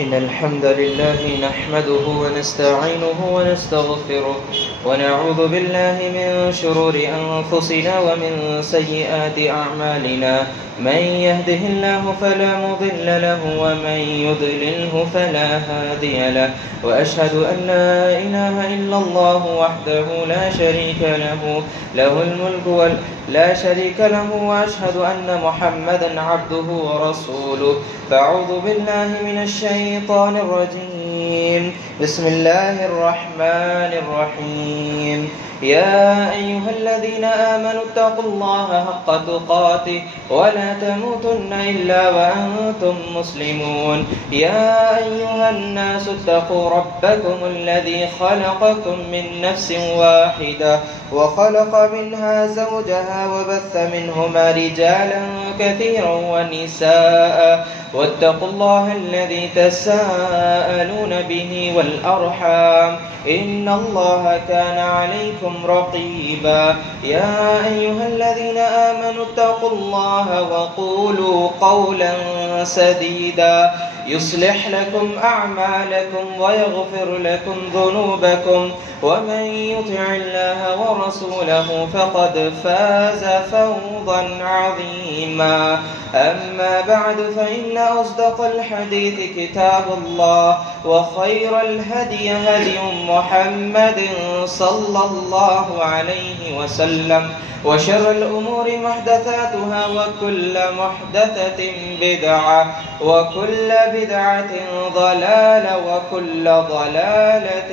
إن الحمد لله نحمده ونستعينه ونستغفره ونعوذ بالله من شرور أنفسنا ومن سيئات أعمالنا من يهده الله فلا مضل له ومن يضلله فلا هادي له وأشهد أن لا إله إلا الله وحده لا شريك له له الملك لا شريك له وأشهد أن محمدا عبده ورسوله فأعوذ بالله من الشيطان الرجيم بسم الله الرحمن الرحيم يا أيها الذين آمنوا اتقوا الله حق تقاته ولا تموتن إلا وأنتم مسلمون يا أيها الناس اتقوا ربكم الذي خلقكم من نفس واحدة وخلق منها زوجها وبث منهما رجالا كثيرا ونساء واتقوا الله الذي تساءلون به والأرحام إن الله كان عليكم رقيبا يا أيها الذين آمنوا اتقوا الله وقولوا قولا سديدا يصلح لكم أعمالكم ويغفر لكم ذنوبكم ومن يطع الله ورسوله فقد فاز فوزا عظيما أما بعد فإن أصدق الحديث كتاب الله وخير الهدي هدي محمد صلى الله عليه وسلم وشر الأمور محدثاتها وكل محدثة بدعة وكل بدعة ضلالة وكل ضلالة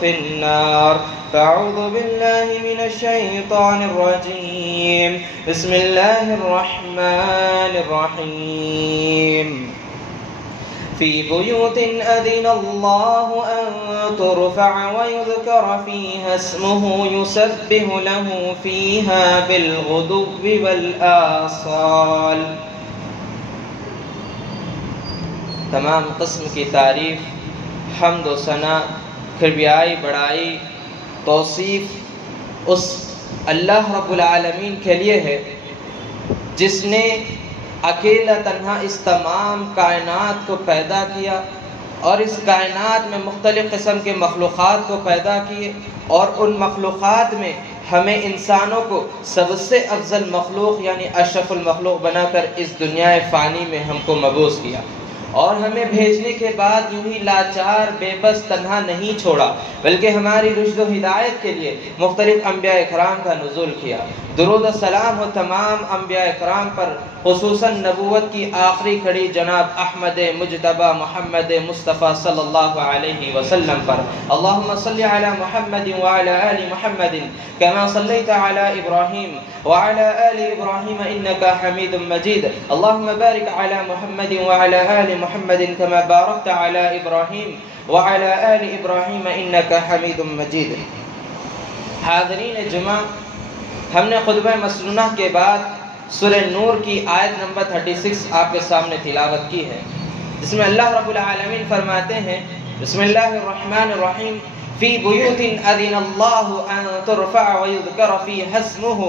في النار فأعوذ بالله من الشيطان الرجيم بسم الله الرحمن الرحيم في بيوت أذن الله أن ترفع ويذكر فيها اسمه يسبح له فيها بالغدو والآصال. تمام قسم کی تعریف، حمد و ثنا، کبریائی، بڑائی، توصیف اس اللہ رب العالمین کے لیے ہے جس نے اکیلا تنہا اس تمام کائنات کو پیدا کیا اور اس کائنات میں مختلف قسم کے مخلوقات کو پیدا کیے اور ان مخلوقات میں ہمیں انسانوں کو سب سے افضل مخلوق یعنی اشرف المخلوق بنا کر اس دنیا فانی میں ہم کو مبعوث کیا اور ہمیں بھیجنے کے بعد یوں ہی لاچار بے بس تنہا نہیں چھوڑا بلکہ ہماری رشد و ہدایت کے لیے مختلف انبیاء اکرام کا نزول کیا. درود و سلام ہو تمام انبیاء اکرام پر، خصوصاً نبوت کی آخری کڑی جناب احمد مجتبی محمد مصطفیٰ صلی اللہ علیہ وسلم پر. اللہم صلی علی محمد وعلی آل محمد کما صلیت علی ابراہیم وعلی آل ابراہیم انکا حمید مجید. اللہم بارک علی محمد وعلی آل محمد كما باركت على إبراهيم وعلى آل إبراهيم إنك حميد مجيد. حاضرین جمعہ، ہم نے خطبہ مسنونہ کے بعد سورہ نور کی آیت نمبر 36 آپ کے سامنے تلاوت کی ہے، جس میں اللہ رب العالمین فرماتے ہیں بسم اللہ الرحمن الرحیم فی بیوت اذن اللہ ان ترفع ویذکر فیہا اسمہ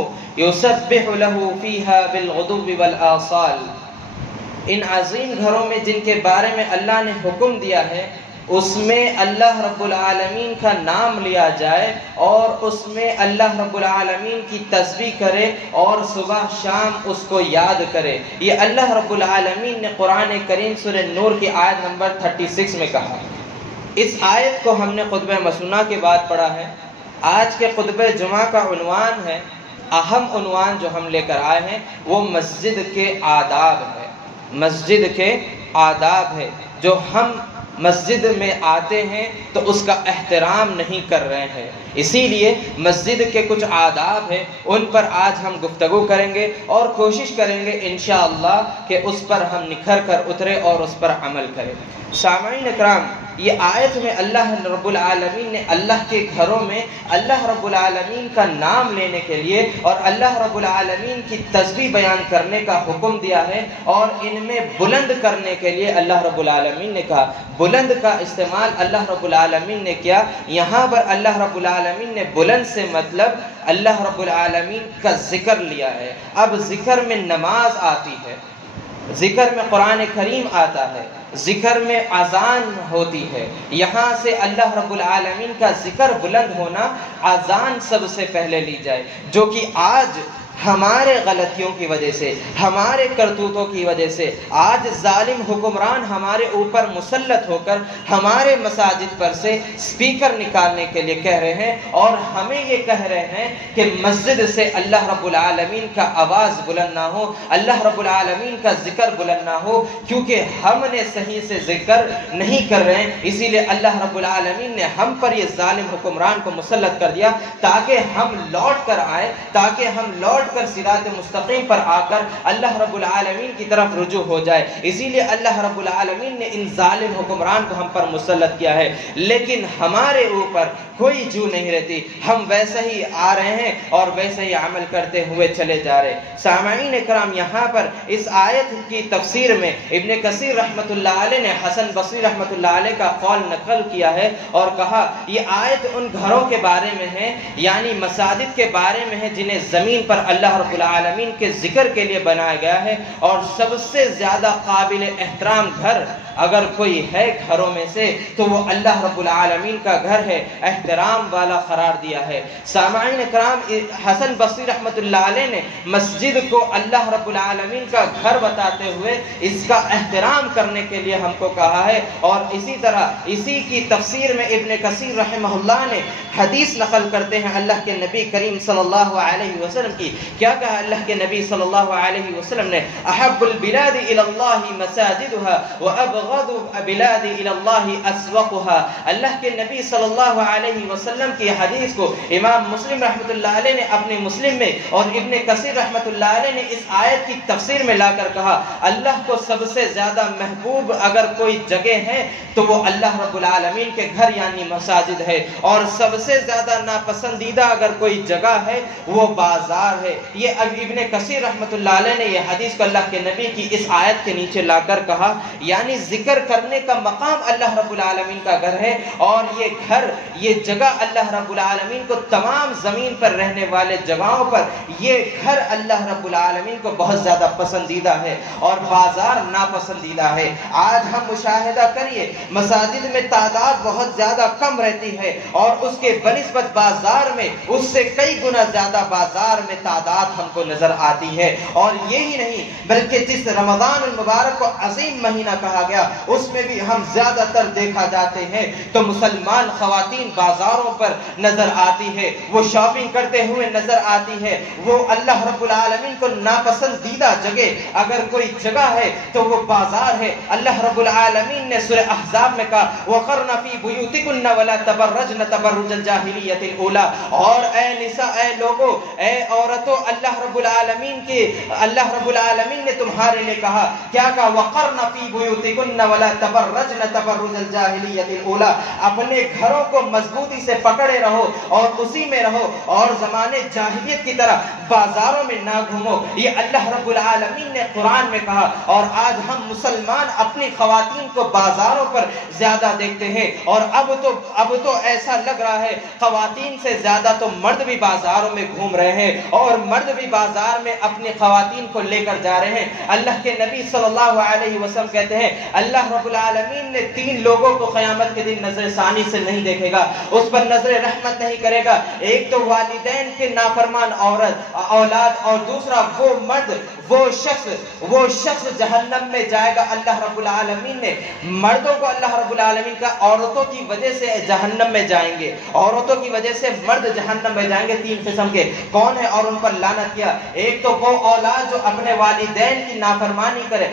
یسبح لہ فیہا بالغدو والآصال. ان عظیم گھروں میں جن کے بارے میں اللہ نے حکم دیا ہے اس میں اللہ رب العالمین کا نام لیا جائے اور اس میں اللہ رب العالمین کی تسبیح کرے اور صبح شام اس کو یاد کرے. یہ اللہ رب العالمین نے قرآن کریم سورہ نور کی آیت نمبر 36 میں کہا. اس آیت کو ہم نے خطبہ مسنونہ کے بعد پڑھا ہے. آج کے خطبہ جمعہ کا عنوان ہے، اہم عنوان جو ہم لے کر آئے ہیں وہ مسجد کے آداب ہے. مسجد کے آداب ہے. جو ہم مسجد میں آتے ہیں تو اس کا احترام نہیں کر رہے ہیں، اسی لیے مسجد کے کچھ آداب ہیں، ان پر آج ہم گفتگو کریں گے اور کوشش کریں گے انشاءاللہ کہ اس پر ہم نکھر کر اترے اور اس پر عمل کریں. سامعین اکرام، یہ آیت میں اللہ رب العالمین نے اللہ کے گھروں میں اللہ رب العالمین کا نام لینے کے لیے اور اللہ رب العالمین کی تسبیح بیان کرنے کا حکم دیا ہے اور ان میں بلند کرنے کے لیے اللہ رب العالمین نے کہا. بلند کا استعمال اللہ رب العالمین نے کیا. یہاں پر اللہ رب العالمین نے بلند سے مطلب اللہ رب العالمین کا ذکر لیا ہے. اب ذکر میں نماز آتی ہے ذکر میں قرآن کریم آتا ہے، ذکر میں اذان ہوتی ہے، یہاں سے اللہ رب العالمین کا ذکر بلند ہونا، اذان سب سے پہلے لی جائے، جو کہ آج ہمارے غلطیوں کی وجہ سے، ہمارے کرتوتوں کی وجہ سے آج ظالم حکمران ہمارے اوپر مسلط ہو کر ہمارے مساجد پر سے سپیکر نکالنے کے لیے کہہ رہے ہیں، اور ہمیں یہ کہہ رہے ہیں کہ مسجد سے اللہ رب العالمین کا آواز بلند نہ ہو، اللہ رب العالمین کا ذکر بلند نہ ہو، کیونکہ ہم نے صحیح سے ذکر نہیں کر رہے ہیں، اسی لیے اللہ رب العالمین نے ہم پر یہ ظالم حکمران کو مسلط کر دیا تاکہ ہم لوٹ کر آئیں، تاکہ ہم لوٹ کر صراط مستقیم پر آ کر اللہ رب العالمین کی طرف رجوع ہو جائے۔ اسی لیے اللہ رب العالمین نے ان ظالم حکمران کو ہم پر مسلط کیا ہے، لیکن ہمارے اوپر کوئی جو نہیں رہتی، ہم ویسے ہی آ رہے ہیں اور ویسے ہی عمل کرتے ہوئے چلے جا رہے ہیں۔ سامعین کرام، یہاں پر اس آیت کی تفسیر میں ابن کثیر رحمۃ اللہ علیہ نے حسن بصری رحمۃ اللہ علیہ کا قول نقل کیا ہے اور کہا یہ آیت ان گھروں کے بارے میں ہے، یعنی مساجد کے بارے میں ہے جنہیں زمین پر اللہ رب العالمین کے ذکر کے لیے بنایا گیا ہے، اور سب سے زیادہ قابل احترام گھر اگر کوئی ہے گھروں میں سے تو وہ اللہ رب العالمین کا گھر ہے، احترام والا قرار دیا ہے۔ سامعین کرام، حسن بصری رحمۃ اللہ علیہ نے مسجد کو اللہ رب العالمین کا گھر بتاتے ہوئے اس کا احترام کرنے کے لیے ہم کو کہا ہے، اور اسی طرح اسی کی تفسیر میں ابن کثیر رحمہ اللہ نے حدیث نقل کرتے ہیں اللہ کے نبی کریم صلی اللہ علیہ وسلم کی۔ کیا کہا اللہ کے نبی صلی اللہ علیہ وسلم نے؟ احب البلاد الی اللہ مساجدها وابغض البلاد الی اللہ اسوقها۔ اللہ کے نبی صلی اللہ علیہ وسلم کی حدیث کو امام مسلم رحمۃ اللہ علیہ نے اپنے مسلم میں اور ابن کثیر رحمۃ اللہ علیہ نے اس آیت کی تفسیر میں لا کر کہا اللہ کو سب سے زیادہ محبوب اگر کوئی جگہ ہے تو وہ اللہ رب العالمین کے گھر یعنی مساجد ہے، اور سب سے زیادہ ناپسندیدہ اگر کوئی جگہ ہے وہ بازار ہے۔ یہ ابن کثیر رحمۃ اللہ علیہ نے یہ حدیث کو اللہ کے نبی کی اس آیت کے نیچے لا کر کہا، یعنی ذکر کرنے کا مقام اللہ رب العالمین کا گھر ہے، اور یہ گھر، یہ جگہ اللہ رب العالمین کو تمام زمین پر رہنے والے جگہوں پر یہ گھر اللہ رب العالمین کو بہت زیادہ پسندیدہ ہے، اور بازار ناپسندیدہ ہے۔ آج ہم مشاہدہ کریے مساجد میں تعداد بہت زیادہ کم رہتی ہے، اور اس کے بنسبت بازار میں اس سے کئی گنا زیادہ بازار میں تعداد ہم کو نظر آتی ہے۔ اور یہی نہیں بلکہ جس رمضان المبارک کو عظیم مہینہ کہا گیا اس میں بھی ہم زیادہ تر دیکھا جاتے ہیں تو مسلمان خواتین بازاروں پر نظر آتی ہے، وہ شاپنگ کرتے ہوئے نظر آتی ہے۔ وہ اللہ رب العالمین کو ناپسندیدہ جگہ اگر کوئی جگہ ہے تو وہ بازار ہے۔ اللہ رب العالمین نے سورہ احزاب میں کہا وَقَرْنَ فِي بُيُوتِكُنَّ وَلَا تَبَرَّجْنَ تَبَرُّجَ الْجَاهِلِيَّةِ الْأُولَىٰ، اور اے نساء، اے لوگو، اے عورتوں، اللہ رب العالمین نے تمہارے لیے کہا، کیا کہا؟ وَقَرْنَ فِي بُيُوتِكُنَّ وَلَا تَبَرَّجْنَ تَبَرُّجَ الْجَاهِلِيَّةِ الْأُولَىٰ، اپنے گھروں کو مضبوطی سے پکڑے رہو اور اسی میں رہو، اور زمانے جاہلیت کی طرح بازاروں میں نہ گھومو۔ یہ اللہ رب العالمین نے قرآن میں کہا، اور آج ہم مسلمان اپنی خواتین کو بازاروں پر زیادہ دیکھتے ہیں، اور اب تو ایسا لگ رہا ہے خواتین سے زیادہ تو مرد بھی بازاروں میں گھوم رہے ہیں، اور مرد بھی بازار میں اپنی خواتین کو لے کر جا رہے ہیں۔ اللہ کے نبی صلی اللہ علیہ وسلم کہتے ہیں اللہ رب العالمین نے 3 لوگوں کو قیامت کے دن نظر ثانی سے نہیں دیکھے گا، اس پر نظر رحمت نہیں کرے گا۔ ایک تو والدین کے نافرمان اولاد، اور دوسرا وہ مرد، وہ شخص جہنم میں جائے گا۔ اللہ رب العالمین نے مردوں کو اللہ رب العالمین کا عورتوں کی وجہ سے جہنم میں جائیں گے، عورتوں کی وجہ سے مرد جہنم میں جائیں گے۔ 3 قسم کے کون ہے اور ان پر لعنت کیا؟ ایک تو وہ اولاد جو اپنے والدین کی نافرمانی کرے،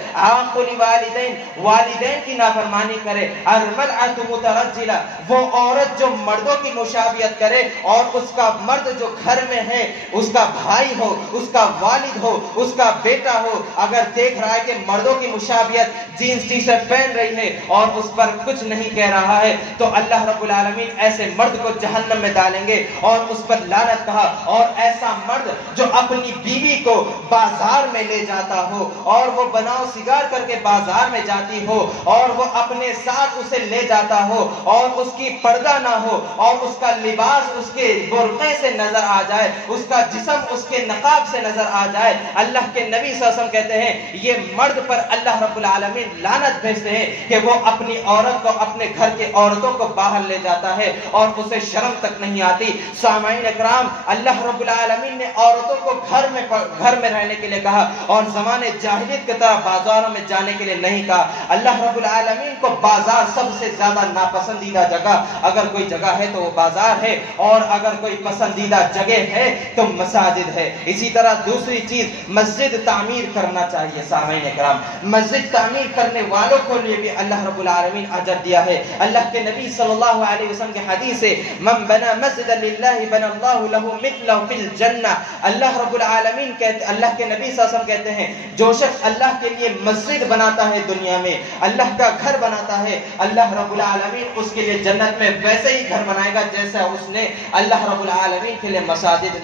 والدین کی نافرمانی کرے۔ المرأۃ مترجلہ، وہ عورت جو مردوں کی مشابہت کرے، اور اس کا مرد جو گھر میں ہے، اس کا بھائی ہو، اس کا والد ہو، اس کا بیٹا ہو، اگر دیکھ رہا ہے کہ مردوں کی مشابہت جینز ٹی شرٹ پہن رہی ہے اور اس پر کچھ نہیں کہہ رہا ہے، تو اللہ رب العالمین ایسے مرد کو جہنم میں ڈالیں گے اور اس پر لعنت کہا۔ اور ایسا مرد جو اپنی بیوی کو بازار میں لے جاتا ہو اور وہ بناؤ سگار کر کے بازار میں جاتی ہو اور وہ اپنے ساتھ اسے لے جاتا ہو اور اس کی پردہ نہ ہو اور اس کا لباس اس کے برقعے سے نظر آ جائے، اس کا جسم اس کے نقاب سے نظر آ جائے، اللہ کے نبی صلی اللہ علیہ وسلم کہتے ہیں یہ مرد پر اللہ رب العالمین لعنت بھیجتے ہیں کہ وہ اپنی عورت کو، اپنے گھر کے عورتوں کو باہر لے جاتا ہے اور اسے شرم تک نہیں آتی۔ سامعین اکرام، اللہ رب العالمین نے عورتوں کو گھر میں رہنے کے لیے کہا اور زمانے جاہلیت کی طرح بازاروں میں جانے کے لیے نہیں کہا۔ اللہ رب العالمین کو بازار سب سے زیادہ ناپسندیدہ جگہ اگر کوئی جگہ ہے تو وہ بازار ہے، اور اگر کوئی پسندیدہ جگہ ہے تو مساجد ہے۔ اسی طرح دوسری چیز مسجد تعمیر کرنا چاہیے۔ سامعین اکرام، مسجد تعمیر کرنے والوں کو لیے بھی اللہ رب العالمین اجر دیا ہے۔ اللہ کے نبی صلی اللہ علیہ وسلم کی حدیث ہے من بنا مسجدا للہ بنا اللہ له مثلہ فی الجنہ۔ اللہ رب العالمین کہتے، اللہ کے نبی صلی اللہ علیہ وسلم کہتے ہیں جو شخص اللہ کے لیے مسجد بناتا ہے دنیا میں، اللہ کا گھر بناتا ہے، اللہ رب العالمین اس کے لیے جنت میں ویسے ہی گھر بنائے گا جیسا اس نے اللہ رب العالمین کے لیے مساجد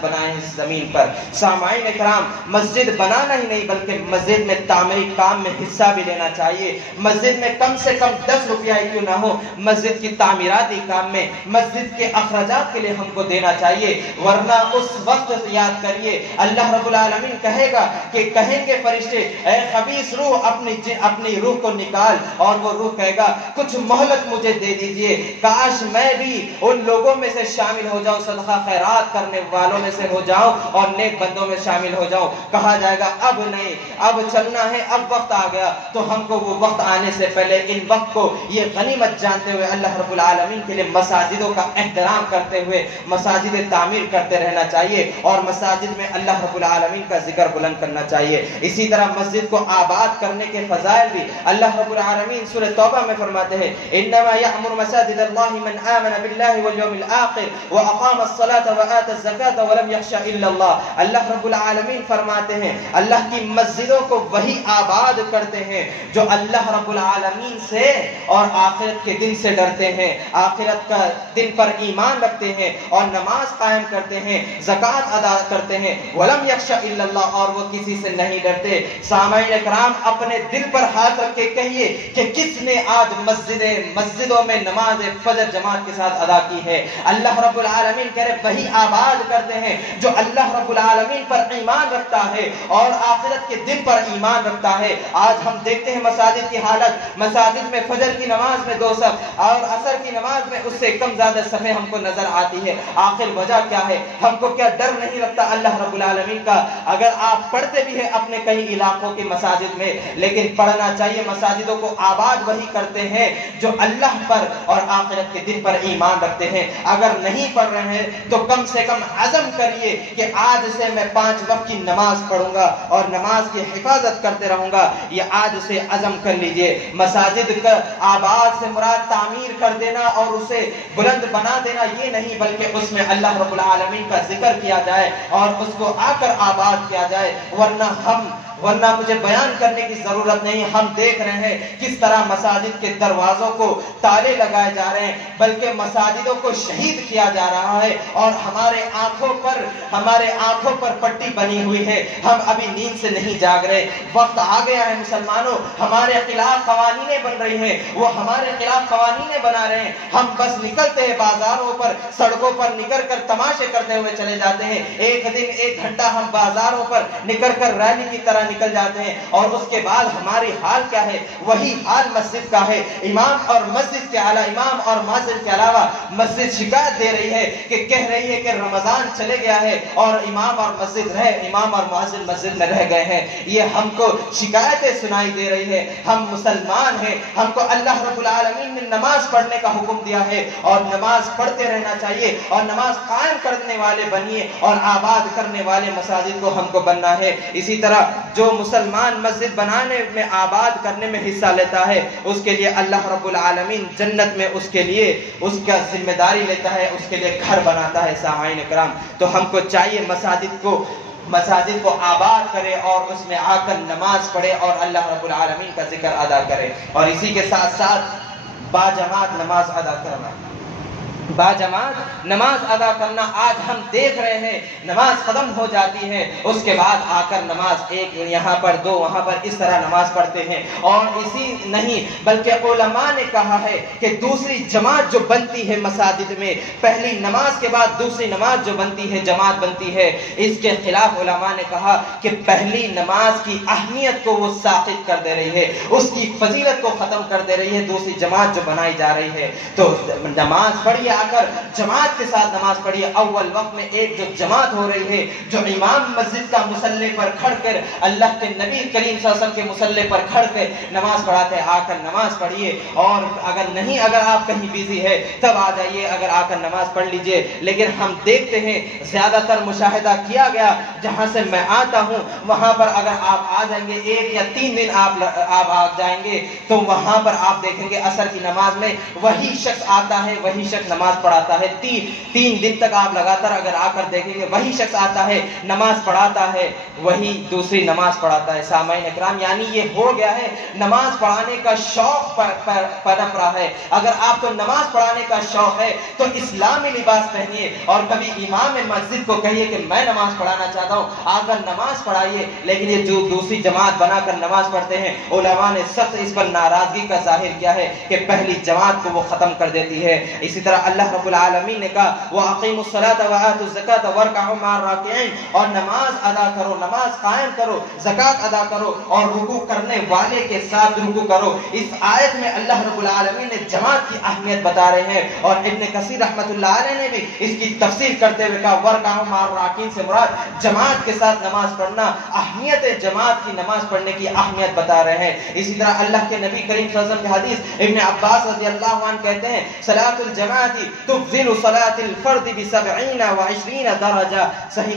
بنائے ہیں اس زمین پر۔ سامعین اکرام، مسجد بنانا ہی نہیں بلکہ مسجد میں تعمیری کام میں حصہ بھی لینا چاہیے۔ مسجد میں کم سے کم 10 روپیہ کیوں نہ ہو، مسجد کی تعمیراتی کام میں، مسجد کے اخراجات کے لیے ہم کو دینا چاہیے، ورنہ اس وقت یاد کریے اللہ رب العالمین کہے گا کہ کہیں گے فرشتے اے خبیث روح اپنی روح کو نکال، اور وہ روح کہے گا کچھ مہلت مجھے دے دیجئے، کاش میں بھی ان لوگوں میں سے شامل ہو جاؤں، صدقہ خیرات کرنے والوں میں سے ہو جاؤں اور نیک بندوں میں شامل ہو جاؤں۔ کہا جائے گا اب نہیں، اب چلنا ہے، اب وقت آ گیا۔ تو ہم کو وہ وقت آنے سے پہلے ان وقت کو یہ غنیمت جانتے ہوئے اللہ رب العالمین کے لیے مساجدوں کا احترام کرتے ہوئے مساجد تعمیر کرتے رہنا چاہیے اور مساجد میں اللہ رب العالمین کا ذکر بلند کرنا چاہیے۔ اسی طرح مسجد کو آباد کرنے کے فضائل بھی اللہ رب العالمین سورہ توبہ میں فرماتے ہیں انما یعمر مساجد اللہ من آمن باللہ والیوم الآخر واقام الصلاة وآت الزکاة ولم یخش الا اللہ۔ اللہ رب العالمین فرماتے ہیں اللہ کی مسجدوں کو وہی آباد کرتے ہیں جو اللہ رب العالمین سے اور آخرت کے دن سے ڈرتے ہیں، آخرت کا دن پر ایمان رکھتے ہیں اور نماز قائم کرتے ہیں، زکوٰۃ ادا کرتے ہیں، ولم یخش الا اللہ، اور وہ کسی سے نہیں ڈرتے۔ سامعین اکرام، اپنے دل پر ہاتھ رکھ کے کہیے کہ کس نے آج مسجدوں میں نماز فجر جماعت کے ساتھ ادا کی ہے؟ اللہ رب العالمین کہہ رہے وہی آباد کرتے ہیں جو اللہ رب العالمین پر ایمان رکھتا ہے اور آخرت کے دن پر ایمان رکھتا ہے۔ آج ہم دیکھتے ہیں مساجد کی حالت، مساجد میں فجر کی نماز میں 2 صف اور عصر کی نماز میں اس سے کم زیادہ صفیں ہم کو نظر آتی ہے۔ آخر وجہ کیا ہے؟ ہم کو کیا ڈر نہیں لگتا اللہ رب العالمین کا؟ اگر آپ پڑھتے بھی ہیں اپنے کئی علاقوں کے مساجد میں، لیکن پڑھنا چاہیے مساجدوں کو آباد وہی کرتے ہیں جو اللہ پر اور آخرت کے دن پر ایمان رکھتے ہیں۔ اگر نہیں پڑھ رہے ہیں تو کم سے کم عزم کریے کہ آج سے میں 5 وقت کی نماز پڑھوں گا اور نماز کی حفاظت کرتے رہوں گا، یہ آج سے عزم کر لیجئے۔ مساجد کا آباد سے مراد تعمیر کر دینا اور اسے بلند بنا دینا یہ نہیں، بلکہ اس میں اللہ رب العالمین کا ذکر کیا جائے اور اس کو آ کر آباد کیا جائے۔ ورنہ مجھے بیان کرنے کی ضرورت نہیں، ہم دیکھ رہے ہیں کس طرح مساجد کے دروازوں کو تالے لگائے جا رہے ہیں، بلکہ مساجدوں کو شہید کیا جا رہا ہے اور ہمارے آنکھوں پر پٹی بنی ہوئی ہے، ہم ابھی نیند سے نہیں جاگ رہے۔ وقت آ گیا ہے مسلمانوں، ہمارے خلاف قوانینیں بن رہی ہیں، وہ ہمارے خلاف قوانینیں بنا رہے ہیں، ہم بس نکلتے ہیں بازاروں پر، سڑکوں پر نکل کر تماشے کرتے ہوئے چلے جاتے ہیں۔ ایک دن 1 گھنٹہ ہم بازاروں پر نکل کر ریلی کی طرح نکل جاتے ہیں اور اس کے بعد ہماری حال کیا ہے؟ وہی حال مسجد کا ہے۔ امام اور مسجد کے علاوہ مسجد شکایت دے رہی ہے کہ کہہ رہی ہے کہ رمضان چلے گیا ہے اور امام اور مؤذن مسجد میں رہ گئے ہیں۔ یہ ہم کو شکایتیں سنائی دے رہی ہے۔ ہم مسلمان ہیں، ہم کو اللہ رب العالمین نے نماز پڑھنے کا حکم دیا ہے اور نماز پڑھتے رہنا چاہیے اور نماز قائم کرنے والے بنیے اور آباد کرنے والے مساجد کو ہم کو بننا ہے۔ اسی طرح جو مسلمان مسجد بنانے میں آباد کرنے میں حصہ لیتا ہے اس کے لیے اللہ رب العالمین جنت میں اس کے لیے اس کا ذمہ داری لیتا ہے، اس کے لیے گھر بناتا ہے۔ سامعین کرام، تو ہم کو چاہیے مساجد کو آباد کرے اور اس میں آ کر نماز پڑھے اور اللہ رب العالمین کا ذکر ادا کرے، اور اسی کے ساتھ ساتھ باجماعت نماز ادا کرنا۔ باجماعت نماز ادا کرنا آج ہم دیکھ رہے ہیں، نماز ختم ہو جاتی ہے، اس کے بعد آ کر نماز ایک یہاں پر دو وہاں پر اس طرح نماز پڑھتے ہیں۔ اور اسی نہیں بلکہ علماء نے کہا ہے کہ دوسری جماعت جو بنتی ہے مساجد میں، پہلی نماز کے بعد دوسری نماز جو بنتی ہے، جماعت بنتی ہے، اس کے خلاف علماء نے کہا کہ پہلی نماز کی اہمیت کو وہ ساقط کر دے رہی ہے، اس کی فضیلت کو ختم کر دے رہی ہے دوسری جماعت جو بنائی جا رہی ہے۔ تو نماز پڑھیے، آ کر جماعت کے ساتھ نماز پڑھیے۔ اول وقت میں ایک جو جماعت ہو رہی ہے، جو امام مسجد کا مصلی پر کھڑ کر اللہ کے نبی کریم صلی اللہ علیہ وسلم کے مصلی پر کھڑ کر نماز پڑھاتے ہیں، آ کر نماز پڑھیے۔ اور اگر آپ کہیں بیزی ہے تب آ جائیے، اگر آ کر نماز پڑھ لیجئے۔ لیکن ہم دیکھتے ہیں زیادہ تر مشاہدہ کیا گیا، جہاں سے میں آتا ہوں وہاں پر اگر آپ آ جائیں گے، 1 یا 3 دن آپ آ جائیں گے تو وہاں پر آپ دیکھیں گے عصر کی نماز میں وہی شخص آتا ہے، وہی شخص نماز پڑھاتا ہے۔ 3 دن تک آپ لگاتار اگر آ کر دیکھیں گے وہی شخص آتا ہے، نماز پڑھاتا ہے، وہی دوسری نماز پڑھاتا ہے۔ سامعین اکرام، یعنی یہ ہو گیا ہے نماز پڑھانے کا شوق پنپ رہا ہے۔ اگر آپ کو نماز پڑھانے کا شوق ہے تو اسلامی لباس پہنیے اور کبھی امام مسجد کو کہیے کہ میں نماز پڑھانا چاہتا ہوں، آ کر نماز پڑھائیے۔ لیکن یہ جو دوسری جماعت بنا کر نماز پڑھتے ہیں، علماء نے سب سے اس پر ناراضگی کا ظاہر کیا ہے کہ پہلی جماعت کو وہ ختم کر دیتی ہے۔ اسی طرح اللہ رب العالمین نے کہا وَأَقِيمُوا الصَّلَاةَ وَآتُوا الزَّكَاةَ وَارْكَعُوا مَعَ الرَّاكِعِينَ، اور نماز ادا کرو، نماز قائم کرو، زکات ادا کرو اور رکوع کرنے والے کے ساتھ رکوع کرو۔ اس آیت میں اللہ رب العالمین نے جماعت کی اہمیت بتا رہے ہیں، اور ابن کثیر رحمۃ اللہ علیہ نے بھی اس کی تفسیر کرتے ہوئے کہا وَارْكَعُوا مَعَ الرَّاكِعِينَ سے مراد جماعت کے ساتھ نماز پڑھنا، اہمیت جماعت کی نماز پڑھنے کی اہمیت بتا رہے ہیں۔ اسی طرح اللہ کے نبی کریم صلی اللہ علیہ وسلم کی حدیث ابن عباس رضی اللہ عنہ کہتے ہیں صلاۃ الجماعت تفضل صلاۃ الفرد ب70 و20 درجہ۔ صحیح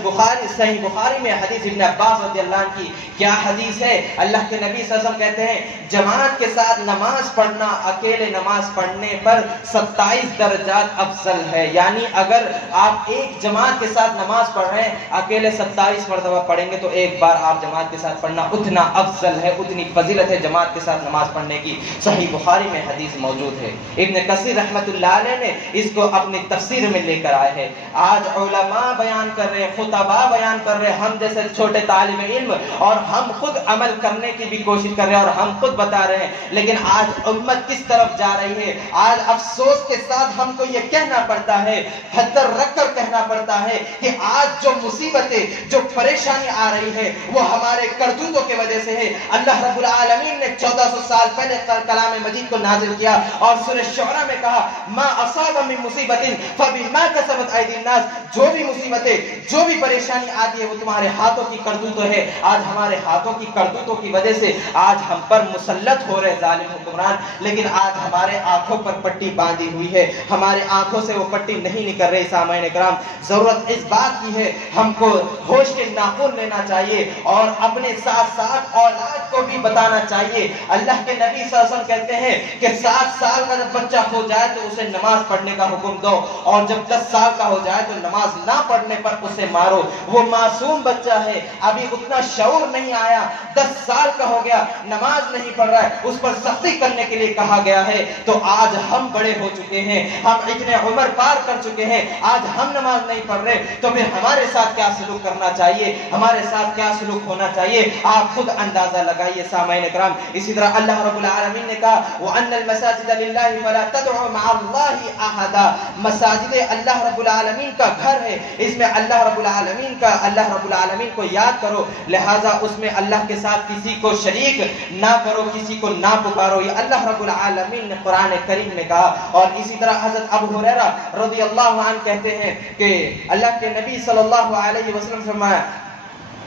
بخاری میں حدیث ابن عباس رضی اللہ عنہ کی کیا حدیث ہے؟ اللہ کے نبی صلی اللہ علیہ وسلم کہتے ہیں جماعت کے ساتھ نماز پڑھنا اکیلے نماز پڑھنے پر 27 درجات افضل ہے۔ یعنی اگر آپ ایک جماعت کے ساتھ نماز پڑھ رہے ہیں، اکیلے 27 مرتبہ پڑھیں گے تو ایک بار آپ جماعت کے ساتھ پڑھنا اتنا افضل ہے، اتنی فضیلت ہے جماعت کے ساتھ نماز پڑھنے کی۔ صحیح بخاری میں حدیث موجود ہے۔ ابن کثیر رحمۃ اللہ علیہ نے اس کو اپنی تفسیر میں لے کر آئے ہیں۔ آج علماء بیان کر رہے ہیں، خطباء بیان کر رہے ہیں، ہم جیسے چھوٹے طالب علم، اور ہم خود عمل کرنے کی بھی کوشش کر رہے ہیں اور ہم خود بتا رہے ہیں، لیکن آج امت کس طرف جا رہی ہے؟ آج افسوس کے ساتھ ہم کو یہ کہنا پڑتا ہے، حدر رکھ کر کہنا پڑتا ہے کہ آج جو مصیبتیں، جو پریشانی آ رہی ہے وہ ہمارے کرتوتوں کی وجہ سے ہے۔ اللہ رب العالمین نے 1400 سال پہلے کلام مجید کو نازل کیا اور سورہ شعراء میں کہا ما اصاب من مصیبت فبما کسبت ایدی الناس، جو بھی مصیبتیں، جو بھی پریشانی آتی ہے وہ تمہارے ہاتھوں کی کرتوتوں ہے۔ آج ہمارے ہاتھوں کی کرتوتوں کی وجہ سے آج ہم پر مسلط ہو رہے ظالم حکمران، لیکن آج ہمارے آنکھوں پر پٹی باندھی ہوئی ہے، ہمارے آنکھوں سے وہ پٹی نہیں نکل رہی۔ سامعین اکرام، ضرورت اس بات کی ہے ہم کو ہوش کے ناخن لینا چاہیے اور اپنے ساتھ ساتھ اولاد کو بھی بتانا چاہیے۔ اللہ کے نبی صلی اللہ علیہ وسلم کہتے ہیں کہ 7 سال کا جب بچہ ہو جائے تو اسے نماز پڑھنے کا حکم دو، اور جب 10 سال کا ہو جائے تو نماز نہ پڑھنے پر اسے مارو۔ وہ معصوم بچہ ہے، ابھی اتنا شعور نہیں آیا، 10 سال کا ہو گیا، نماز نہیں پڑھ رہا ہے، اس پر سختی کرنے کے لیے کہا گیا ہے۔ تو آج ہم بڑے ہو چکے ہیں، ہم اتنے عمر پار کر چکے ہیں، آج ہم نماز نہیں پڑھ رہے تو پھر ہمارے ساتھ کیا سلوک کرنا چاہیے، ہمارے ساتھ کیا سلوک ہونا چاہیے، آپ خود اندازہ لگائیے۔ سامعین اکرام، اسی طرح اللہ رب العالمین نے کہا وَأَنَّ الْمَسَاجِدَ لِلَّهِ فَلَا تَدْعُوا مَعَ اللَّهِ أَحَدًا، مساجد اللہ رب العالمین کا گھر ہے، اس میں اللہ رب العالمین کو یاد کرو، لہذا اس میں اللہ کے ساتھ کسی کو شریک نہ کرو، کسی کو نہ پکارو، یہ اللہ رب العالمین نے قرآن کریم میں کہا۔ اور اسی طرح حضرت ابو ہریرہ رضی اللہ عنہ کہتے ہیں کہ اللہ کے نبی صلی اللہ علیہ وسلم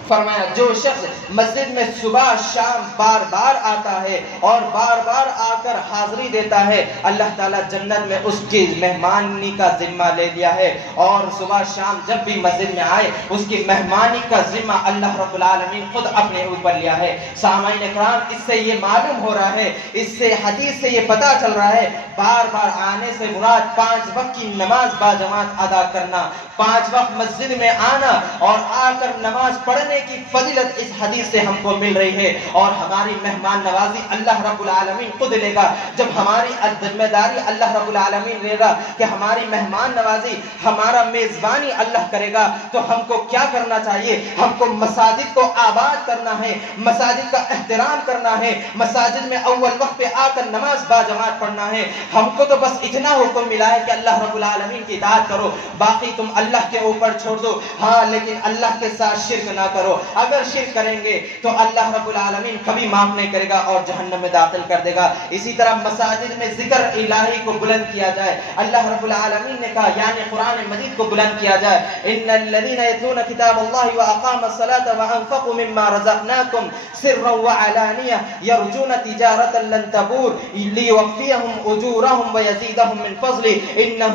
فرمایا جو شخص مسجد میں صبح شام بار بار آتا ہے اور بار بار آ کر حاضری دیتا ہے، اللہ تعالیٰ جنت میں اس کی مہمانی کا ذمہ لے لیا ہے، اور صبح شام جب بھی مسجد میں آئے اس کی مہمانی کا ذمہ اللہ رب العالمین خود اپنے اوپر لیا ہے۔ سامعین اکرام، اس سے یہ معلوم ہو رہا ہے، اس سے حدیث سے یہ پتہ چل رہا ہے بار بار آنے سے مراد 5 وقت کی نماز باجماعت ادا کرنا، 5 وقت مسجد میں آنا اور آ کر نماز پڑھنے بنانے کی فضیلت اس حدیث سے ہم کو مل رہی ہے. اور ہماری مہمان نوازی اللہ رب العالمین خود لے گا. جب ہماری ذمہ داری اللہ رب العالمین لے گا کہ ہماری مہمان نوازی، ہمارا میزبانی اللہ کرے گا، تو ہم کو کیا کرنا چاہیے؟ ہم کو مساجد کو آباد کرنا ہے، مساجد کا احترام کرنا ہے، مساجد میں اول وقت پہ آ کر نماز با جماعت پڑھنا ہے. ہم کو تو بس اتنا حکم ملا ہے کہ اللہ رب العالمین کی اطاعت کرو، باقی تم اللہ کے اوپر چھوڑ دو. ہاں لیکن اللہ کے ساتھ شرک نہ کرو. اگر شرک کریں گے تو اللہ رب العالمین کبھی معاف نہیں کرے گا اور جہنم میں داخل کر دے گا. اسی طرح مساجد میں ذکر الہی کو بلند کیا جائے. اللہ رب العالمین نے کہا یعنی قرآن مجید کو بلند کیا جائے. ان الذين يتلون كتاب الله واقاموا الصلاه وانفقوا مما رزقناكم سرا وعلانيه يرجون تجاره لن تبور ليوفيهم اجورهم ويزيدهم من فضله انه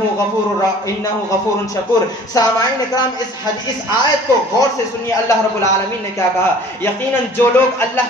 غفور شکور. سامعین کرام اس آیت کو غور سے سنیے. اللہ رب العالمین نے کیا کہا؟ یقیناً جو لوگ اللہ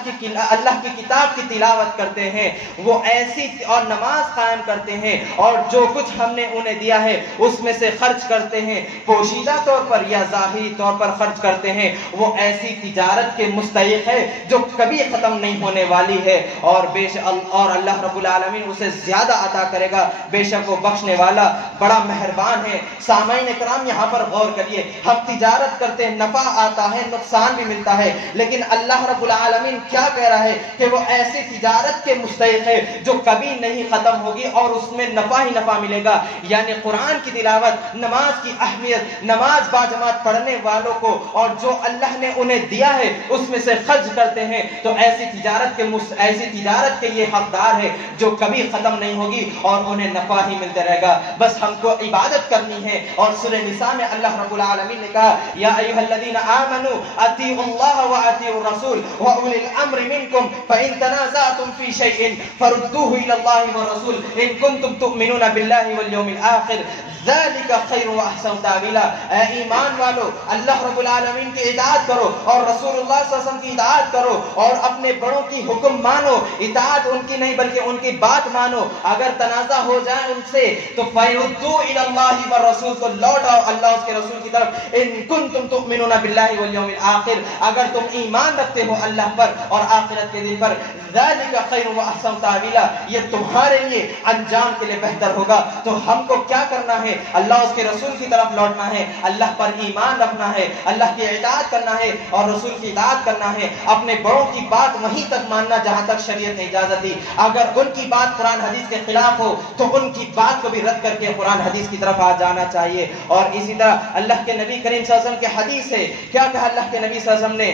کی کتاب کی تلاوت کرتے ہیں وہ ایسی اور نماز قائم کرتے ہیں اور جو کچھ ہم نے انہیں دیا ہے اس میں سے خرچ کرتے ہیں، پوشیدہ طور پر یا ظاہری طور پر خرچ کرتے ہیں، وہ ایسی تجارت کے مستحق ہے جو کبھی ختم نہیں ہونے والی ہے اور اللہ رب العالمین اسے زیادہ عطا کرے گا. بے شک وہ بخشنے والا بڑا مہربان ہے. سامعین کرام یہاں پر غور کریے. ہم تجارت کرتے ہیں، نفع آتا ہے، نقصان بھی ملتا ہے، لیکن اللہ رب العالمین کیا کہہ رہا ہے کہ وہ ایسی تجارت کے مستحق ہے جو کبھی نہیں ختم ہوگی اور اس میں نفع ہی نفع ملے گا. یعنی قرآن کی تلاوت، نماز کی اہمیت، نماز با جماعت پڑھنے والوں کو اور جو اللہ نے انہیں دیا ہے اس میں سے خرچ کرتے ہیں تو ایسی تجارت کے یہ حقدار ہے جو کبھی ختم نہیں ہوگی اور انہیں نفع ہی ملتا رہے گا. بس ہم کو عبادت کرنی ہے. اور سورہ نساء میں اللہ رب العالمین نے کہا یا ایھا الذین آمنوا اطیعوا اللہ واطیعوا الرسول واولی الامر منکم فان تنازعتم فی شیء فردوه الی اللہ والرسول ان کنتم تؤمنون باللہ والیوم الآخر ذلک خیر واحسن تاویلا. اے ایمان والو اللہ رب العالمین کی اطاعت کرو اور رسول اللہ صلی اللہ علیہ وسلم کی اطاعت کرو اور اپنے بڑوں کی حکم مانو. اطاعت ان کی نہیں بلکہ ان کی بات مانو. اگر تنازع ہو جائے ان سے تو فردوه الی اللہ والرسول، تو لوٹ آؤ اللہ اس کے رسول کی طرف. ان کنتم تؤمنون باللہ والیوم الآخر، اگر تم ایمان رکھتے ہو اللہ پر اور آخرت کے دن پر. ذلک خیر واحسن تاویلا، یہ تمہارے لیے انجام کے لیے بہتر ہوگا. تو ہم کو کیا کرنا ہے؟ اللہ اس کے رسول کی طرف لوٹنا ہے، اللہ پر ایمان رکھنا ہے، اللہ کی اطاعت کرنا ہے اور رسول کی اطاعت کرنا ہے. اپنے بڑوں کی بات وہیں تک ماننا جہاں تک شریعت نے اجازت دی. اگر ان کی بات قرآن حدیث کے خلاف ہو تو ان کی بات کو بھی رد کر کے قرآن حدیث کی طرف آ جانا چاہیے. اور اسی طرح اللہ کے نبی کریم صلی اللہ علیہ وسلم کے حدیث ہے، کیا کہا اللہ کے نبی صلی اللہ علیہ وسلم نے؟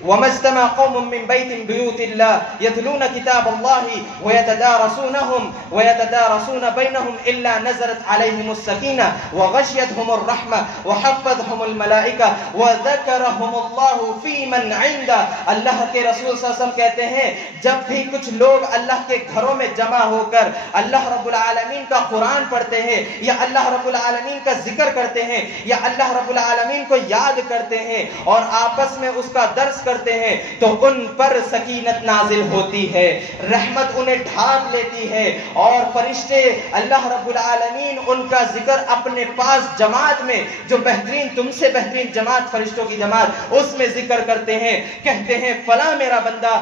وما اجتمع قوم من بيت بيوت الله يتلون كتاب الله ويتدارسون بينهم إلا نزلت عليهم السكينة وغشيتهم الرحمة وحفظهم الملائكة وذكرهم الله في من عنده. اللہ کے رسول صلی اللہ علیہ وسلم کہتے ہیں جب بھی کچھ لوگ اللہ کے گھروں میں جمع ہو کر اللہ رب العالمین کا قرآن پڑھتے ہیں یا اللہ رب العالمین کا ذکر کرتے ہیں یا اللہ رب العالمین کو یاد کرتے ہیں اور آپس میں اس کا درس کرتے ہیں تو ان پر سکینت نازل ہوتی ہے، رحمت انہیں ڈھانپ لیتی ہے اور فرشتے اللہ رب العالمین ان کا ذکر اپنے پاس جماعت میں، جو بہترین تم سے بہترین جماعت فرشتوں کی جماعت، اس میں ذکر کرتے ہیں، کہتے ہیں فلاں میرا بندہ،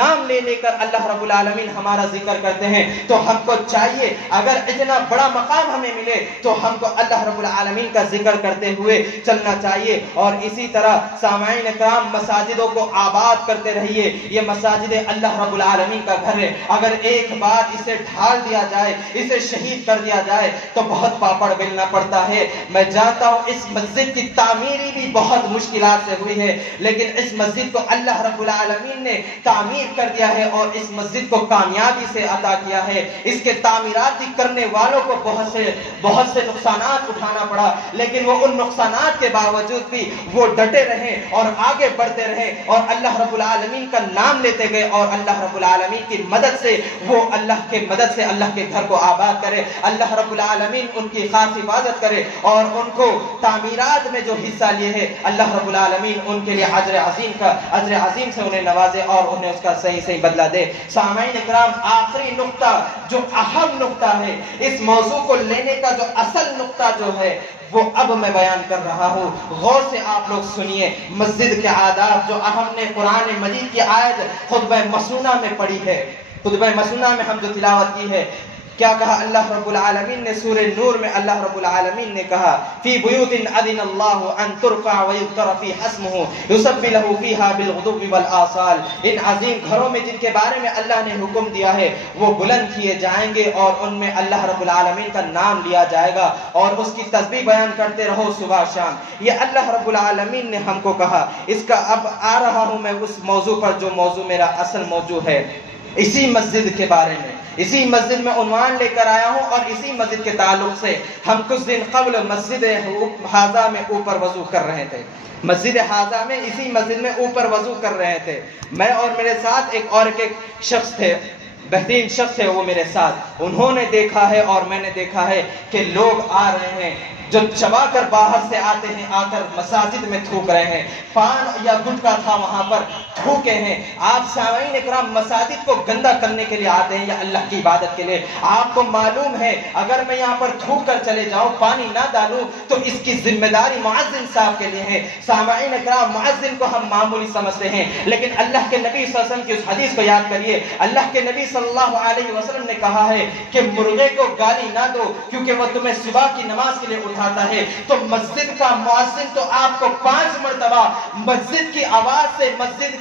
نام لے لے کر اللہ رب العالمین ہمارا ذکر کرتے ہیں. تو ہم کو چاہیے اگر اتنا بڑا مقام ہمیں ملے تو ہم کو اللہ رب العالمین کا ذکر کرتے ہوئے چلنا چاہیے. اور اسی طرح سامعین کرام مساجدوں کو آباد کرتے رہیے. یہ مساجد اللہ رب العالمین کا گھر ہے. اگر ایک بار اسے ڈھال دیا جائے، اسے شہید کر دیا جائے تو بہت پاپڑ بیلنا پڑتا ہے. میں جانتا ہوں اس مسجد کی تعمیری بھی بہت مشکلات سے ہوئی ہے، لیکن اس مسجد کو اللہ رب العالمین نے تعمیر کر دیا ہے اور اس مسجد کو کامیابی سے عطا کیا ہے. اس کے تعمیراتی کرنے والوں کو بہت سے نقصانات اٹھانا پڑا، لیکن وہ ان نقصانات کے باوجود بھی وہ ڈٹے رہے اور آگے بڑھتے رہے اور اللہ رب العالمین کا نام لیتے گئے اور اللہ رب العالمین کی مدد سے وہ اللہ کے مدد سے اللہ کے گھر کو آباد کرے، اللہ رب العالمین ان کی خاص حفاظت کرے اور ان کو تعمیرات میں جو حصہ لیے ہے اللہ رب العالمین ان کے لیے اجر عظیم سے انہیں نوازے اور انہیں اس کا صحیح بدلہ دے۔ سامعین اکرام، آخری نقطہ جو اہم نقطہ ہے، اس موضوع کو لینے کا جو اصل نقطہ جو ہے وہ اب میں بیان کر رہا ہوں، غور سے آپ لوگ سنیے۔ مسجد کے آداب جو ہم نے قرآن مجید کی آیت خطبہ مسنونہ میں پڑھی ہے، خطبہ مسنونہ میں ہم جو تلاوت کی ہے، کیا کہا اللہ رب العالمین نے؟ سورہ نور میں اللہ رب العالمین نے کہا فی بیوت اذن اللہ ان ترفع ویذکر فیہا اسمہ یسبح لہ فیہا بالغدو والآصال، ان عظیم گھروں میں جن کے بارے میں اللہ نے حکم دیا ہے وہ بلند کیے جائیں گے اور ان میں اللہ رب العالمین کا نام لیا جائے گا اور اس کی تسبیح بیان کرتے رہو صبح شام۔ یہ اللہ رب العالمین نے ہم کو کہا۔ اس کا اب آ رہا ہوں میں اس موضوع پر جو موضوع میرا اصل موضوع ہے، اسی مسجد کے بارے میں، اسی مسجد میں عنوان لے کر آیا ہوں اور اسی مسجد کے تعلق سے ہم کچھ دن قبل مسجد حاضہ میں اوپر وضو کر رہے تھے، مسجد حاضہ میں اسی مسجد میں اوپر وضو کر رہے تھے، میں اور میرے ساتھ ایک شخص تھے، بہترین شخص ہے وہ میرے ساتھ۔ انہوں نے دیکھا ہے اور میں نے دیکھا ہے کہ لوگ آ رہے ہیں جو چبا کر باہر سے آتے ہیں، آ کر مساجد میں تھوک رہے ہیں، پان یا گٹکا تھا وہاں پر، تھوکے ہیں۔ آپ سامعین اکرام مساجد کو گندا کرنے کے لیے آتے ہیں یا اللہ کی عبادت کے لیے؟ آپ کو معلوم ہے اگر میں یہاں پر تھوک کر چلے جاؤں، پانی نہ ڈالوں تو اس کی ذمہ داری مؤذن صاحب کے لیے ہے۔ سامعین اکرام، مؤذن کو ہم معمولی سمجھتے ہیں، لیکن اللہ کے نبی صلی اللہ علیہ وسلم کی اس حدیث کو یاد کریے۔ اللہ کے نبی صلی اللہ علیہ وسلم نے کہا ہے کہ مرغے کو گالی نہ دو کیونکہ وہ تمہیں صبح کی نماز کے لیے اٹھاتا ہے۔ تو مسجد کا مؤذن تو آپ کو 5 مرتبہ مسجد کی آواز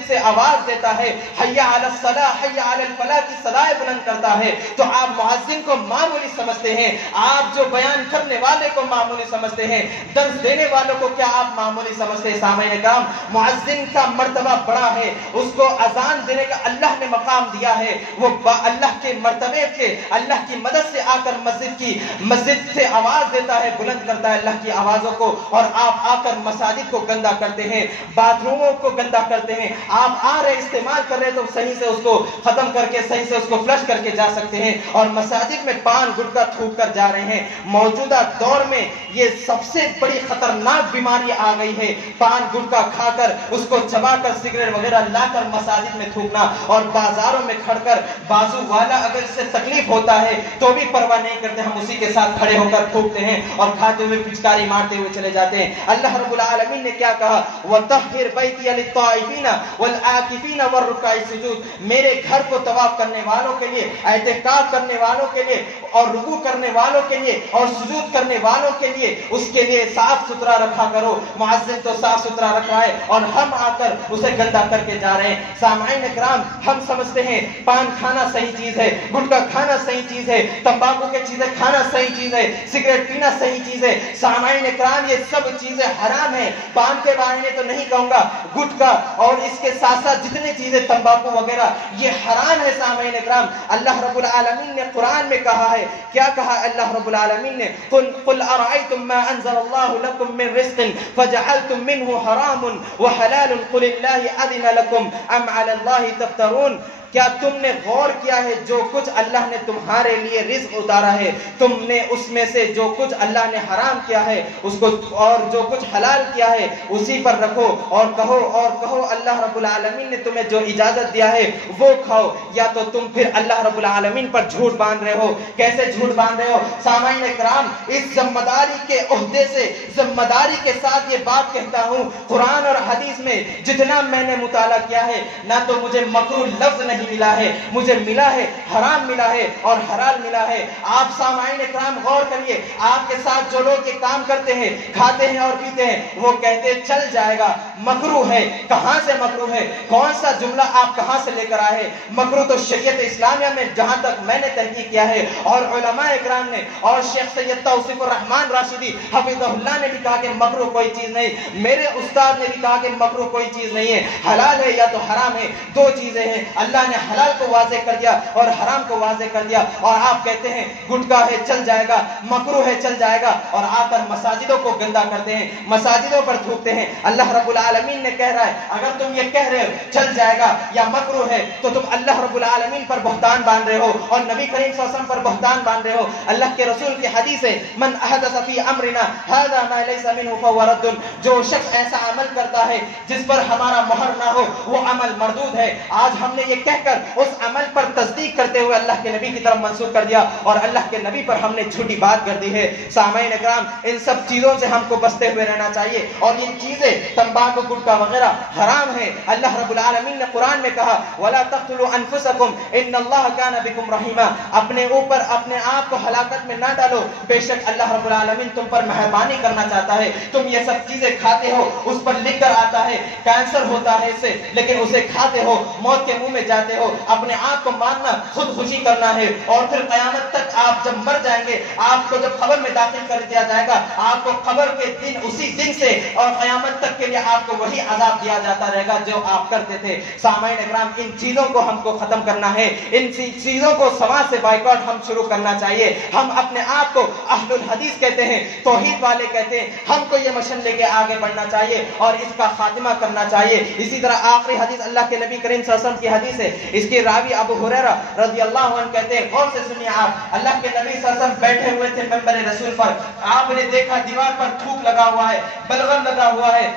سے آواز دیتا ہے، حی علی الصلاۃ حی علی الفلاح کی صدائیں بلند کرتا ہے، تو آپ مؤذن کو معمولی سمجھتے ہیں، آپ جو بیان کرنے والے کو معمولی سمجھتے ہیں، درس دینے والوں کو کیا آپ معمولی سمجھتے ہیں؟ سامعین کرام، مؤذن کا مرتبہ بڑا ہے، اس کو اذان دینے کا اللہ نے مقام دیا ہے، وہ اللہ کے مرتبے کے اللہ کی مدد سے آ کر مسجد سے آواز دیتا ہے، بلند کرتا ہے اللہ کی آوازوں کو، اور آپ آ کر مساجد کو گندا کرتے ہیں، باتھ روموں کو گندا کرتے ہیں۔ آپ آ رہے استعمال کر رہے تو صحیح سے اس کو ختم کر کے صحیح سے اس کو فلش کر کے جا سکتے ہیں، اور مساجد میں پان گٹکا تھوک کر جا رہے ہیں۔ موجودہ دور میں یہ سب سے بڑی خطرناک بیماری آ گئی ہے، پان گٹکا کھا کر اس کو چبا کر سگریٹ وغیرہ لا کر مساجد میں تھوکنا، اور بازاروں میں کھڑ کر بازو والا اگر اس سے تکلیف ہوتا ہے تو بھی پرواہ نہیں کرتے، ہم اسی کے ساتھ کھڑے ہو کر تھوکتے ہیں اور کھاتے ہوئے پچکاری مارتے ہوئے چلے جاتے ہیں۔ اللہ رب العالمین نے کیا کہا؟ وَطَهِّرْ بَيْتِيَ لِلطَّائِفِينَ وَالْعَاكِفِينَ وَالرُّكَّعِ السُّجُودِ، میرے گھر کو طواف کرنے والوں کے لیے، اعتکاف کرنے والوں کے لیے، اور رکوع کرنے والوں کے لیے، اور سجود کرنے والوں کے لیے، اس کے لیے صاف ستھرا رکھا کرو۔ مؤذن تو صاف ستھرا رکھ رہا ہے اور ہم آ کر اسے گندا کر کے جا رہے ہیں۔ سامعین اکرام، ہم سمجھتے ہیں پان کھانا صحیح چیز ہے، گٹکا کھانا صحیح چیز ہے، تمباکو کی چیزیں کھانا صحیح چیز ہے، سگریٹ پینا صحیح چیز ہے۔ سامعین اکرام، یہ سب چیزیں حرام ہیں۔ پان کے بارے میں تو نہیں کہوں گا، گٹکا اور اس کے ساتھ ساتھ جتنی چیزیں تمباکو وغیرہ یہ حرام ہے۔ سامعین اکرام، اللہ رب العالمین نے قرآن میں کہا ہے، کیا کہا اللہ رب العالمین نے؟ قل ارأيتم ما انزل الله لكم من رزق فجعلتم منه حرام وحلال قل الله اذن لكم ام على الله تفترون، کیا تم نے غور کیا ہے جو کچھ اللہ نے تمہارے لیے رزق اتارا ہے، تم نے اس میں سے جو کچھ اللہ نے حرام کیا ہے اس کو، اور جو کچھ حلال کیا ہے اسی پر رکھو، اور کہو اللہ رب العالمین نے تمہیں جو اجازت دیا ہے وہ کھاؤ، یا تو تم پھر اللہ رب العالمین پر جھوٹ باندھ رہے ہو۔ کیسے جھوٹ باندھ رہے ہو؟ سامعین اکرام، اس ذمہ داری کے عہدے سے ذمہ داری کے ساتھ یہ بات کہتا ہوں، قرآن اور حدیث میں جتنا میں نے مطالعہ کیا ہے، نہ تو مجھے مکروہ لفظ نہیں ملا ہے، مجھے ملا ہے حرام ملا ہے اور حلال ملا ہے۔ آپ سامعین اکرام غور کریے، آپ کے ساتھ جو لوگ یہ کام کرتے ہیں، کھاتے ہیں اور پیتے ہیں، وہ کہتے ہیں چل جائے گا، مکروہ ہے۔ کہاں سے مکروہ ہے؟ کون سا جملہ آپ کہاں سے لے کر آئے؟ مکروہ تو شریعت اسلامیہ میں جہاں تک میں نے تحقیق کیا ہے، اور علماء اکرام نے، اور شیخ سید توصیف الرحمن راشدی حفظہ اللہ نے بھی کہا کہ مکروہ کوئی چیز نہیں، میرے استاد نے بھی کہا کہ مکروہ کوئی چیز نہیں ہے، حلال ہے یا تو حرام ہے، دو چیزیں ہیں۔ اللہ اللہ نے حلال کو واضح کر دیا اور حرام کو واضح کر دیا، اور آپ کہتے ہیں گٹکا ہے چل جائے گا، مکروہ ہے چل جائے گا، اور آ کر مساجدوں کو گندا کرتے ہیں، مساجدوں پر تھوکتے ہیں۔ اللہ رب العالمین نے کہہ رہا ہے اگر تم یہ کہہ رہے ہو چل جائے گا یا مکروہ ہے تو تم اللہ رب العالمین پر بہتان باندھ رہے ہو اور نبی کریم صلی اللہ علیہ وسلم پر بہتان باندھ رہے ہو۔ اللہ کے رسول کی حدیث ہے من احدث فی امرنا هذا ما ليس منه فهو رد، جو شخص ایسا عمل کرتا ہے جس پر ہمارا مہر نہ ہو وہ عمل مردود ہے۔ آج ہم نے یہ کہہ کر اس عمل پر تصدیق کرتے ہوئے اللہ کے نبی کی طرف منسوخ کر دیا اور اللہ کے نبی پر ہم نے جھوٹی بات کر دی ہے۔ سامعین اکرام، ان سب چیزوں سے ہم کو بچتے ہوئے رہنا چاہیے، اور یہ چیزیں تمباکو، گٹکا وغیرہ حرام ہے۔ اللہ رب العالمین نے قرآن میں کہا وَلَا تَقْتُلُوا أَنفُسَكُمْ إِنَّ اللَّهَ كَانَ بِكُمْ رَحِيمًا، اپنے اوپر اپنے آپ کو ہلاکت میں نہ ڈالو، بے شک اللہ رب العالمین تم پر مہربانی کرنا چاہتا ہے۔ تم یہ سب چیزیں کھاتے ہو، اس پر لکھ کر آتا ہے کینسر ہوتا ہے اس سے، لیکن اسے کھاتے ہو، موت کے منہ میں جاتے ہو، اپنے آپ کو مارنا خود خوشی کرنا ہے، اور پھر قیامت تک آپ جب مر جائیں گے، آپ کو جب قبر میں داخل کر دیا جائے گا، آپ کو قبر کے دن اسی دن سے اور قیامت تک کے لیے آپ کو وہی عذاب دیا جاتا رہے گا جو آپ کرتے تھے۔ سامعین اکرام، ان چیزوں کو ہم کو ختم کرنا ہے، ان چیزوں کو سماج سے بائیکاٹ ہم شروع کرنا چاہیے۔ ہم اپنے آپ کو اہل الحدیث کہتے ہیں، توحید والے کہتے ہیں، ہم کو یہ مشن لے کے آگے بڑھنا چاہیے اور اس کا خاتمہ کرنا چاہیے۔ اسی طرح آخری حدیث اللہ کے نبی کریم صلی اللہ علیہ وسلم کی حدیث ہے، اس کی راوی ابو ہریرہ رضی اللہ عنہ کہتے ہیں، غور سے سنیے آپ، اللہ کے نبی صلی اللہ علیہ وسلم بیٹھے ہوئے تھے منبر رسول پر، آپ نے دیکھا دیوار پر تھوک لگا ہوا ہے، بلغم لگا ہوا ہے۔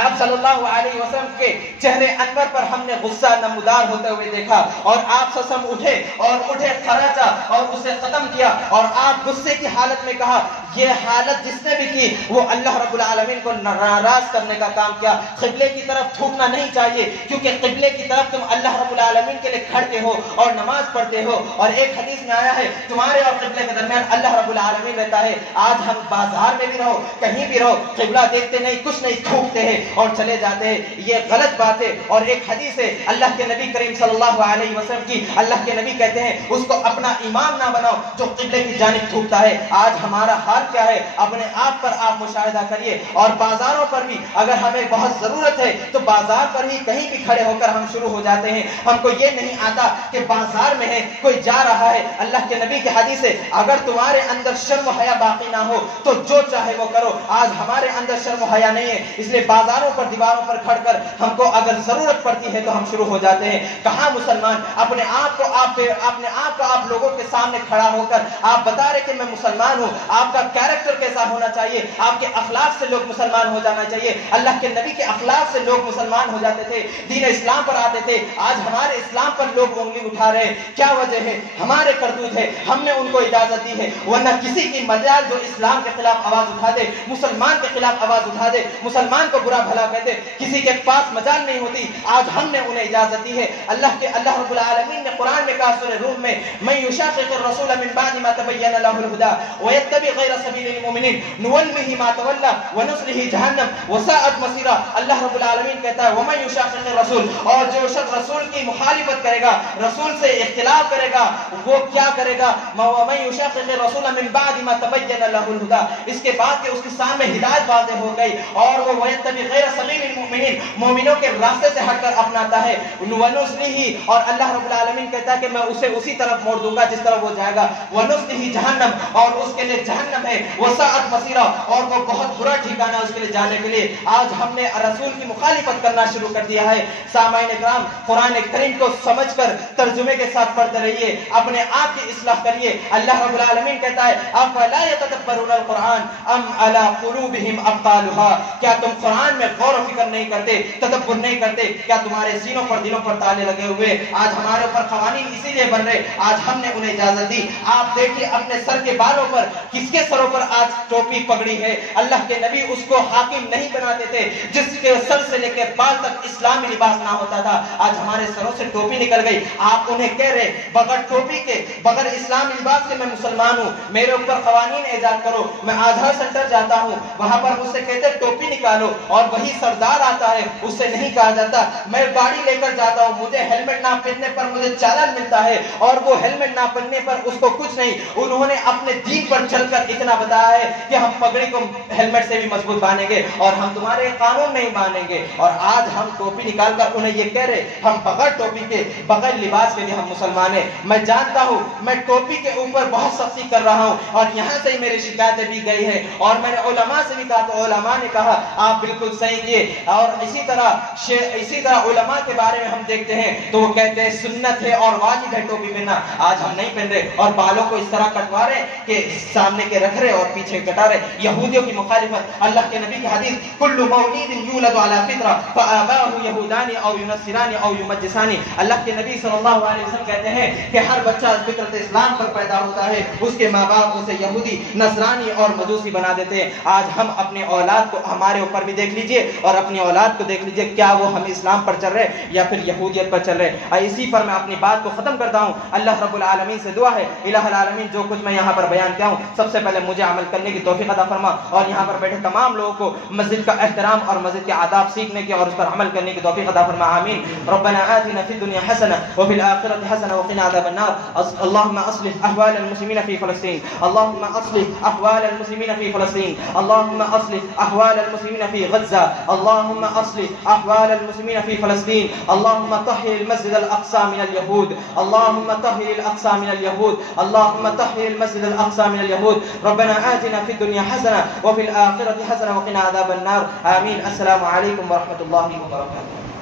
آپ صلی اللہ علیہ وسلم کے چہرے انور پر ہم نے غصہ نمودار ہوتے ہوئے دیکھا، اور آپ صلی اللہ علیہ وسلم اٹھے خراچا اور اسے ختم کیا، اور آپ غصے کی حالت میں کہا یہ حالت جس نے بھی کی وہ اللہ رب العالمین کو ناراض کرنے کا کام کیا۔ قبلے کی طرف تھوکنا نہیں چاہیے، کیونکہ قبلے کی طرف تم اللہ رب العالمین کے لیے کھڑتے ہو اور نماز پڑھتے ہو، اور ایک حدیث میں آیا ہے تمہارے اور قبلے کے درمیان اللہ رب العالمین رہتا ہے۔ آج ہم بازار میں بھی رہو، کہیں بھی رہو، قبلہ دیکھتے نہیں، کچھ نہیں، تھوکتے ہیں اور چلے جاتے ہیں، یہ غلط بات ہے۔ اور ایک حدیث ہے اللہ کے نبی کریم صلی اللہ علیہ وسلم کی، اللہ کے نبی کہتے ہیں اس کو اپنا امام نہ بناؤ جو قبلے کی جانب تھوکتا ہے۔ آج ہمارا حال کیا ہے؟ اپنے آپ پر آپ مشاہدہ کریے، اور بازاروں پر بھی اگر ہمیں بہت ضرورت ہے تو بازار پر ہی کہیں بھی کھڑے ہو کر ہم شروع ہو جاتے ہیں۔ ہم کو یہ نہیں آتا کہ بازار میں ہے کوئی جا رہا ہے، اللہ کے نبی کی حدیث ہے اگر تمہارے اندر شرم و حیا باقی نہ ہو تو جو چاہے وہ کرو۔ آج ہمارے اندر شرم و حیا نہیں ہے، اس لیے بازاروں پر دیواروں پر کھڑ کر ہم کو اگر ضرورت پڑتی ہے تو ہم شروع ہو جاتے ہیں۔ کہاں مسلمان اپنے آپ کو آپ لوگوں کے سامنے کھڑا ہو کر آپ بتا رہے کہ میں مسلمان ہوں۔ آپ کا کیریکٹر کیسا ہونا چاہیے؟ آپ کے اخلاق سے لوگ مسلمان ہو جانا چاہیے۔ اللہ کے نبی کے اخلاق سے لوگ مسلمان ہو جاتے تھے، دین اسلام پر آتے تھے۔ آج ہمارے اسلام پر لوگ انگلی اٹھا رہے ہیں، کیا وجہ ہے؟ ہمارے کرتوت ہے، ہم نے ان کو اجازت دی ہے، ورنہ کسی کی مجال جو اسلام کے خلاف آواز اٹھا دے، مسلمان کے خلاف آواز اٹھا دے، مسلمان کو برا بھلا کہتے، کسی کے پاس مجال نہیں ہوتی۔ آج ہم نے انہیں اجازت دی ہے۔ اللہ رب العالمین نے قرآن میں کہا سورہ روم میں من یشاقق الرسول من بعد ما تبین له الهدى ويتبع غیر سبیل المؤمنین نولہ ما تولى ونصلہ جہنم وساءت مصیرا۔ اللہ رب العالمین کہتا ہے ومن یشاقق الرسول، اور جو شخص رسول کی مخالفت کرے گا، رسول سے اختلاف کرے گا، وہ کیا کرے گا؟ ومن یشاقق الرسول من بعد ما تبین له الهدى، اس کے بعد کہ اس کے سامنے ہدایت واضح ہو گئی، اور وہ ويتبع غیر سبیل المؤمنین، مومنوں کے راستے سے ہٹ کر اپناتا ہے، ونصلہ، اور اللہ رب العالمین کہتا ہے کہ میں اسے اسی طرف موڑ دوں گا جس طرف وہ جائے گا، ونصلہ جہنم، اور اس کے لیے جہنم ہے، وساءت مصیرا، اور وہ بہت برا ٹھکانہ ہے اس کے لیے جانے کے لیے۔ آج ہم نے رسول کی مخالفت کرنا شروع کر دیا ہے۔ سامعین اکرام، قرآن کریم کو سمجھ کر ترجمے کے ساتھ پڑھتے رہیے، اپنے آپ کی اصلاح کریے۔ اللہ رب العالمین کہتا ہے افلا یتدبرون القرآن ام علی قلوبہم اقفالها، کیا تم قرآن میں غور و فکر نہیں کرتے، تدبر نہیں کرتے؟ کیا تمہارے سینوں پر دلوں پر تالے لگے ہوئے؟ آج ہمارے اوپر قوانین اسی لیے بن رہے، آج ہم نے انہیں اجازت دی۔ آپ دیکھیے اپنے سر کے بالوں پر، کس کے سروں پر آج ٹوپی پگڑی ہے؟ اللہ کے نبی اس کو حاکم نہیں بناتے تھے جس کے سر سے لے کے بال تک اسلامی لباس نہ ہوتا تھا۔ آج ہمارے سروں سے ٹوپی نکل گئی، آپ انہیں کہہ رہے بغیر ٹوپی کے، بغیر اسلامی لباس کے میں مسلمان ہوں، میرے اوپر قوانین ایجاد کرو۔ میں آدھار سینٹر جاتا ہوں، وہاں پر مجھ سے کہتے ٹوپی نکالو، اور وہی سردار آتا ہے، اس سے نہیں کہا جاتا۔ میں گاڑی لے کر جاتا ہوں، مجھے ہیلمٹ نہ پہننے پر مجھے چالان ملتا ہے، اور وہ ہیلمٹ نہ پہننے پر اس کو کچھ نہیں۔ انہوں نے اپنے دین پر چل کر اتنا اتنا بتایا ہے کہ ہم پگڑی کو ہیلمٹ سے بھی مضبوط باندھیں گے اور ہم تمہارے قانون نہیں مانیں گے. اور آج ہم ٹوپی نکال کر انہیں یہ کہہ رہے ہم بغیر ٹوپی کے بغیر لباس کے بھی ہم مسلمان ہیں. میں جانتا ہوں میں ٹوپی کے اوپر بہت سختی کر رہا ہوں اور یہاں سے ہی میری شکایتیں بھی گئی ہے اور میں نے علماء سے بھی کہا تو علماء نے کہا آپ بالکل صحیح کیے. اور اسی طرح علماء کے بارے میں ہم دیکھتے ہیں تو وہ کہتے ہیں سنت ہے اور واجب ہے ٹوپی پہننا. آج ہم نہیں پہن رہے اور بالوں کو اس طرح کٹوا رہے کہ سامنے کے رکھ رہے اور پیچھے کٹا رہے. یہودیوں کی مخالفت. اللہ کے نبی کی حدیث کل مولود یولد علی فطرہ فآباؤہ یہودان او ینصران او یمجسان. اللہ کے نبی صلی اللہ علیہ وسلم کہتے ہیں کہ ہر بچہ فطرت اسلام پر پیدا ہوتا ہے, اس کے ماں باپ اسے یہودی نصرانی اور مجوسی بنا دیتے ہیں. آج ہم اپنے اولاد کو, ہمارے اوپر بھی دیکھ لیجئے اور اپنی اولاد کو دیکھ لیجئے, کیا وہ ہم اسلام پر چل رہے یا پھر یہودیت پر چل رہے. اسی پر میں اپنی بات کو ختم کرتا ہوں. اللہ رب العالمین سے دعا ہے الہ العالمین جو کچھ میں یہاں پر بیان کیا ہوں سب سے پہلے مجھے عمل کرنے کی توفیق عطا فرما اور یہاں پر بیٹھے تمام لوگوں کو مسجد کا احترام اور مسجد کے آداب سیکھنے کی اور اس پر عمل کرنے کی توفیق عطا فرما. آمین. ربنا آتنا فی الدنیا حسنہ وفی الآخرۃ حسنہ وقنا عذاب النار. اللهم اصلح احوال المسلمین فی فلسطین. اللهم اصلح احوال المسلمین فی فلسطین. اللهم اصلح احوال المسلمین فی غزہ. اللهم اصلح احوال المسلمین فی فلسطین. اللهم طهر المسجد الاقصى من اليهود. اللهم طهر الاقصى من اليهود. اللهم طهر المسجد الاقصى من اليهود. ربنا آتنا في الدنيا حسنة وفي الآخرة حسنة وقنا عذاب النار. آمين. السلام عليكم ورحمة الله وبركاته.